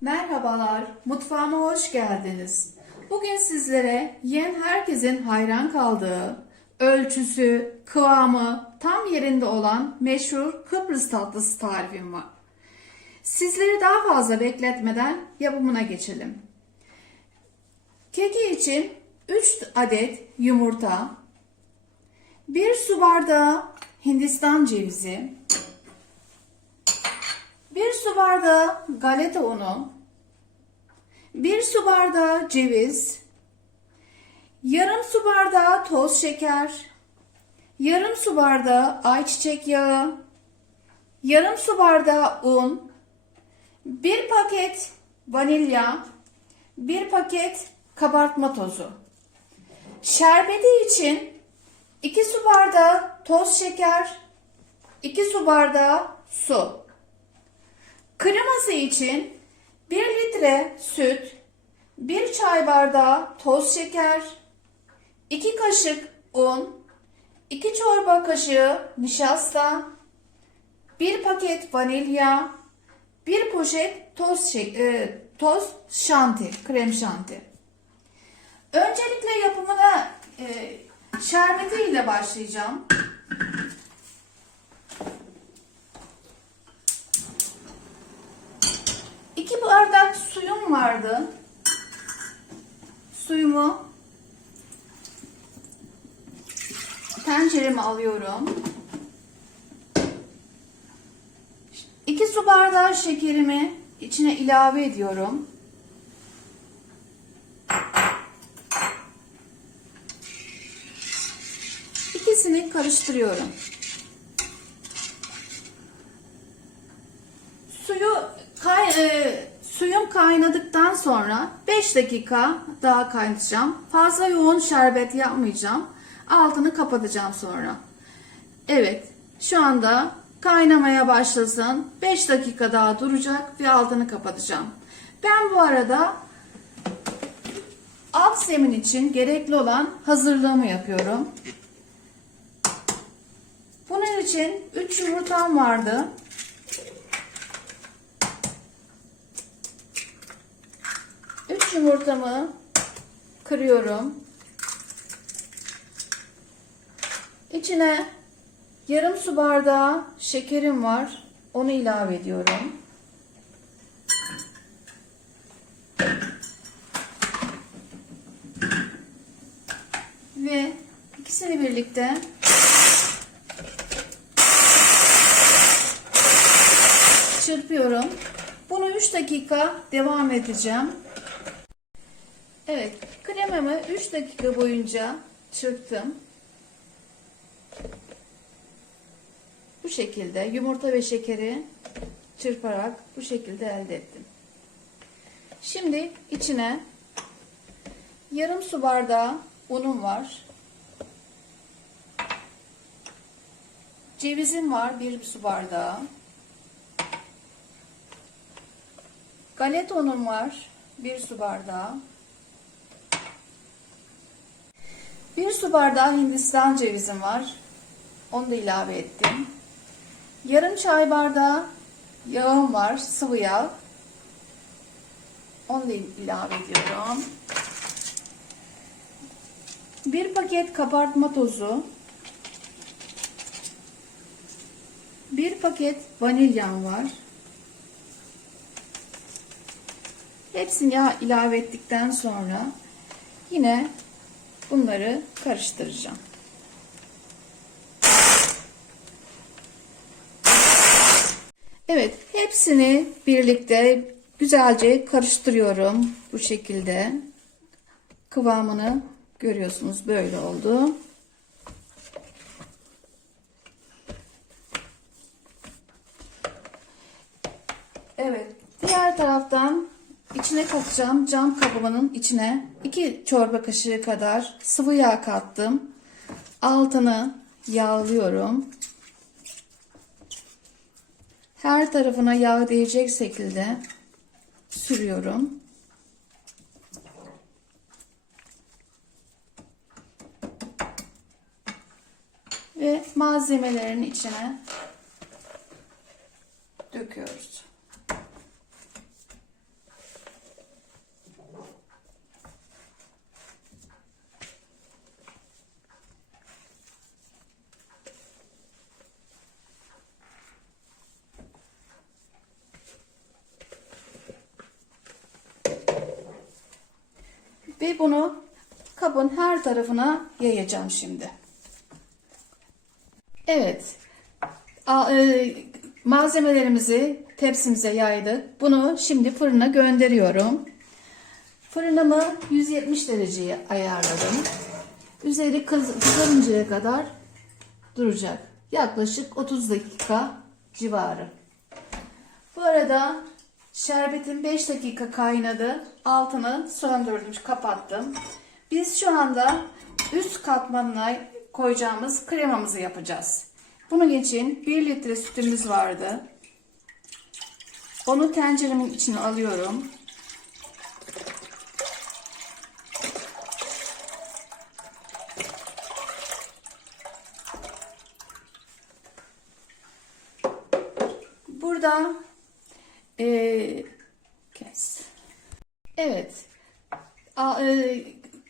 Merhabalar, mutfağıma hoş geldiniz. Bugün sizlere yiyen herkesin hayran kaldığı, ölçüsü, kıvamı tam yerinde olan meşhur Kıbrıs tatlısı tarifim var. Sizleri daha fazla bekletmeden yapımına geçelim. Keki için 3 adet yumurta, 1 su bardağı Hindistan cevizi, 1 su bardağı galeta unu, 1 su bardağı ceviz, yarım su bardağı toz şeker, yarım su bardağı ayçiçek yağı, yarım su bardağı un, 1 paket vanilya, 1 paket kabartma tozu. Şerbeti için 2 su bardağı toz şeker, 2 su bardağı su. Kreması için 1 litre süt, 1 çay bardağı toz şeker, 2 kaşık un, 2 çorba kaşığı nişasta, 1 paket vanilya, 1 poşet toz, e, toz şanti, krem şanti. Öncelikle yapımına e, şerbeti ile başlayacağım. Vardı. Suyumu tencereme alıyorum. İki su bardağı şekerimi içine ilave ediyorum. İkisini karıştırıyorum. Suyu kay, e, suyum kaynadıktan sonra 5 dakika daha kaynatacağım. Fazla yoğun şerbet yapmayacağım. Altını kapatacağım sonra. Evet, şu anda kaynamaya başlasın. 5 dakika daha duracak ve altını kapatacağım. Ben bu arada alt zemin için gerekli olan hazırlığımı yapıyorum. Bunun için 3 yumurtam vardı. Yumurtamı kırıyorum. İçine yarım su bardağı şekerim var. Onu ilave ediyorum. Ve ikisini birlikte çırpıyorum. Bunu 3 dakika devam edeceğim. Evet, kremamı 3 dakika boyunca çırptım. Bu şekilde yumurta ve şekeri çırparak bu şekilde elde ettim. Şimdi içine yarım su bardağı unum var. Cevizim var bir su bardağı. Galeta unum var bir su bardağı. Bir su bardağı Hindistan cevizim var. Onu da ilave ettim. Yarım çay bardağı yağım var, sıvı yağ. Onu da ilave ediyorum. Bir paket kabartma tozu. Bir paket vanilyam var. Hepsini yağ ilave ettikten sonra yine bunları karıştıracağım. Evet, hepsini birlikte güzelce karıştırıyorum bu şekilde. Kıvamını görüyorsunuz böyle oldu. Evet, diğer taraftan içine katacağım cam kabımın içine 2 çorba kaşığı kadar sıvı yağ kattım. Altını yağlıyorum. Her tarafına yağ değecek şekilde sürüyorum. Ve malzemelerin içine döküyoruz. Ve bunu kabın her tarafına yayacağım şimdi. Evet. A- e, malzemelerimizi tepsimize yaydık. Bunu şimdi fırına gönderiyorum. Fırınımı 170 dereceye ayarladım. Üzeri kız- kızarıncaya kadar duracak. Yaklaşık 30 dakika civarı. Bu arada şerbetim 5 dakika kaynadı. Altını söndürdüm, kapattım. Biz şu anda üst katmanına koyacağımız kremamızı yapacağız. Bunun için 1 litre sütümüz vardı. Onu tenceremin içine alıyorum. Burada eee, kes. Evet. A- e,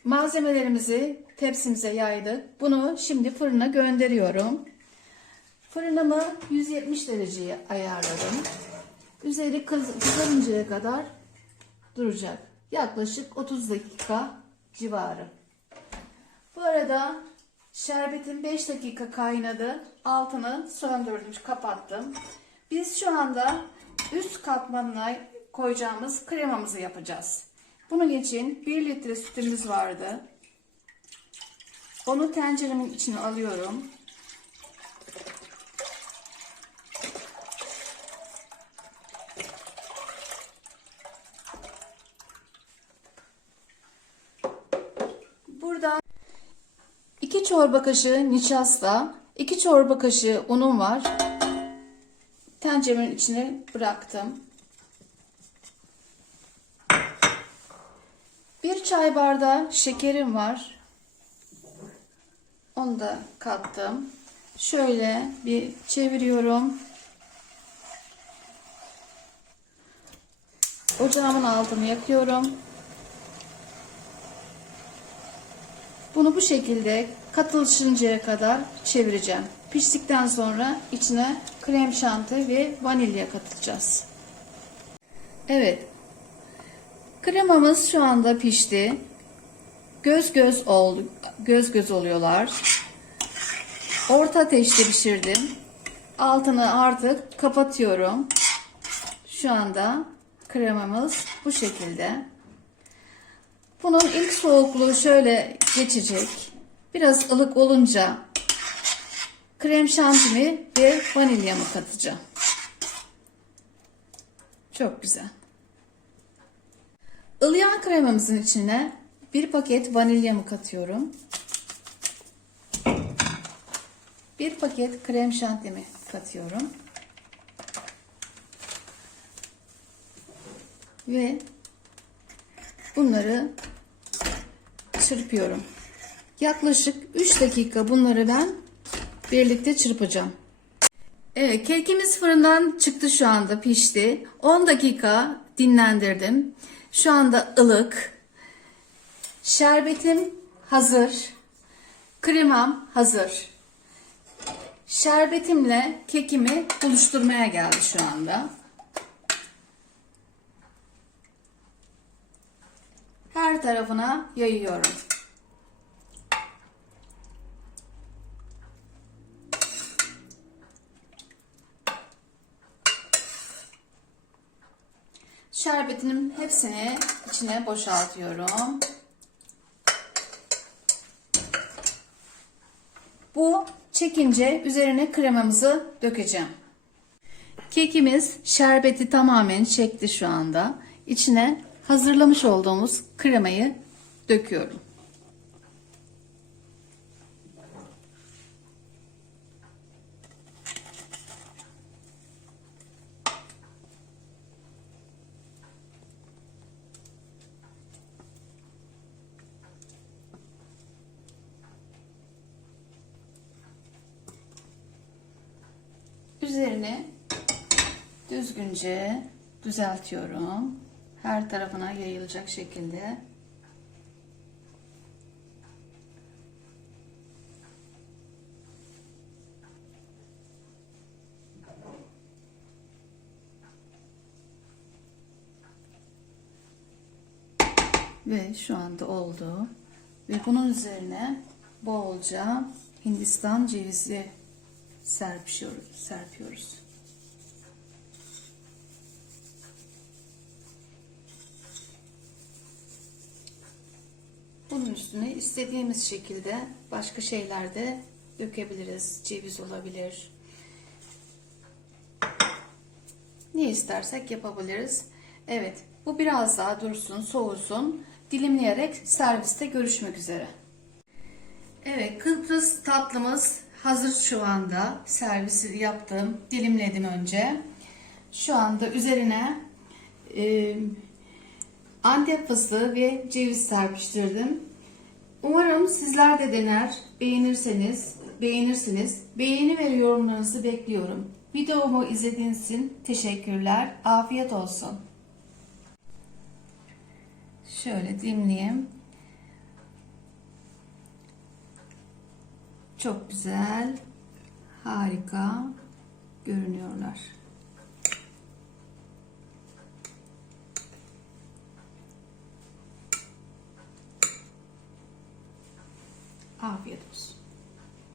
malzemelerimizi tepsimize yaydık. Bunu şimdi fırına gönderiyorum. Fırınımı 170 dereceye ayarladım. Üzeri kız- kızarıncaya kadar duracak. Yaklaşık 30 dakika civarı. Bu arada şerbetim 5 dakika kaynadı. Altını söndürdüm, kapattım. Biz şu anda üst katmanına koyacağımız kremamızı yapacağız. Bunun için 1 litre sütümüz vardı. Onu tenceremin içine alıyorum. Burada 2 çorba kaşığı nişasta, 2 çorba kaşığı unum var. Tencerenin içine bıraktım. 1 çay bardağı şekerim var. Onu da kattım. Şöyle bir çeviriyorum. Ocağımın altını yakıyorum. Bunu bu şekilde katılışıncaya kadar çevireceğim. Piştikten sonra içine krem şanti ve vanilya katacağız. Evet. Kremamız şu anda pişti. Göz göz oldu. Göz göz oluyorlar. Orta ateşte pişirdim. Altını artık kapatıyorum. Şu anda kremamız bu şekilde. Bunun ilk soğukluğu şöyle geçecek. Biraz ılık olunca krem şantimi ve vanilyamı katacağım. Çok güzel. Ilıyan kremamızın içine bir paket vanilyamı katıyorum. Bir paket krem şantimi katıyorum. Ve bunları çırpıyorum. Yaklaşık 3 dakika bunları ben birlikte çırpacağım. Evet kekimiz fırından çıktı şu anda pişti. 10 dakika dinlendirdim. Şu anda ılık. Şerbetim hazır. Kremam hazır. Şerbetimle kekimi buluşturmaya geldi şu anda. Her tarafına yayıyorum. Şerbetinin hepsini içine boşaltıyorum. Bu çekince üzerine kremamızı dökeceğim. Kekimiz şerbeti tamamen çekti şu anda. İçine hazırlamış olduğumuz kremayı döküyorum. Üzerine düzgünce düzeltiyorum. Her tarafına yayılacak şekilde. Ve şu anda oldu. Ve bunun üzerine bolca Hindistan cevizi serpişiyoruz, serpiyoruz. Bunun üstüne istediğimiz şekilde başka şeyler de dökebiliriz. Ceviz olabilir. Ne istersek yapabiliriz. Evet, bu biraz daha dursun, soğusun. Dilimleyerek serviste görüşmek üzere. Evet, Kıbrıs tatlımız hazır şu anda. Servisi yaptım, dilimledim önce. Şu anda üzerine e, Antep fıstığı ve ceviz serpiştirdim. Umarım sizler de dener, beğenirseniz, beğenirsiniz. Beğeni ve yorumlarınızı bekliyorum. Videomu izlediğiniz için teşekkürler. Afiyet olsun. Şöyle dimleyeyim. Çok güzel, harika görünüyorlar. Afiyet olsun.